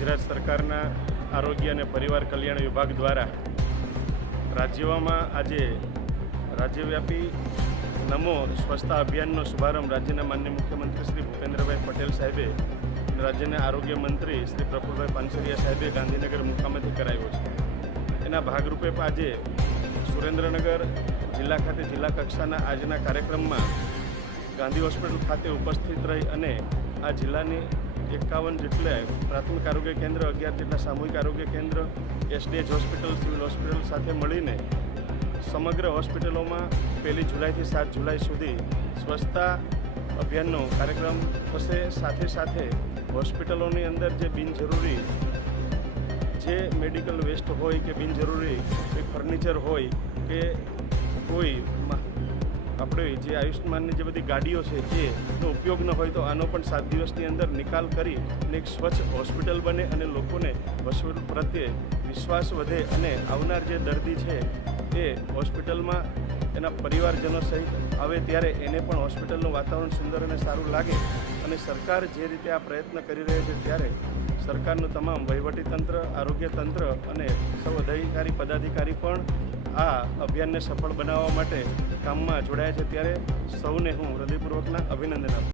ગુજરાત સરકારના આરોગ્ય અને પરિવાર કલ્યાણ વિભાગ દ્વારા રાજ્યોમાં આજે રાજ્યવ્યાપી નમો સ્વચ્છતા અભિયાનનો શુભારંભ રાજ્યના માનનીય મુખ્યમંત્રી શ્રી ભૂપેન્દ્રભાઈ પટેલ સાહેબે અને રાજ્યના આરોગ્ય મંત્રી શ્રી પ્રફુલભાઈ પાનસરિયા સાહેબે ગાંધીનગર મુકામેથી કરાવ્યો છે. એના ભાગરૂપે આજે સુરેન્દ્રનગર જિલ્લા ખાતે જિલ્લા કક્ષાના આજના કાર્યક્રમમાં ગાંધી હોસ્પિટલ ખાતે ઉપસ્થિત રહી અને આ જિલ્લાની 51 જેટલા પ્રાથમિક આરોગ્ય કેન્દ્ર, 11 જેટલા સામૂહિક આરોગ્ય કેન્દ્ર, એસડીએચ હોસ્પિટલ, સિવિલ હોસ્પિટલ સાથે મળીને સમગ્ર હોસ્પિટલોમાં 1 જુલાઈથી 7 જુલાઈ સુધી સ્વચ્છતા અભિયાનનો કાર્યક્રમ થશે. સાથે સાથે હોસ્પિટલોની અંદર જે બિનજરૂરી જે મેડિકલ વેસ્ટ હોય કે બિનજરૂરી કોઈ ફર્નિચર હોય કે કોઈ આપણે જે આયુષ્યમાનની જે બધી ગાડીઓ છે એનો ઉપયોગ ન હોય તો આનો પણ 7 દિવસની અંદર નિકાલ કરી અને એક સ્વચ્છ હોસ્પિટલ બને અને લોકોને હોસ્પિટલ પ્રત્યે વિશ્વાસ વધે અને આવનાર જે દર્દી છે એ હોસ્પિટલમાં એના પરિવારજનો સહિત આવે ત્યારે એને પણ હોસ્પિટલનું વાતાવરણ સુંદર અને સારું લાગે. અને સરકાર જે રીતે આ પ્રયત્ન કરી રહી છે ત્યારે સરકારનું તમામ વહીવટીતંત્ર, આરોગ્ય તંત્ર અને સૌ અધિકારી પદાધિકારી પણ આ અભિયાનને સફળ બનાવવા માટે કામમાં જોડાયા છે. ત્યારે સૌને હું હૃદયપૂર્વકના અભિનંદન આપું.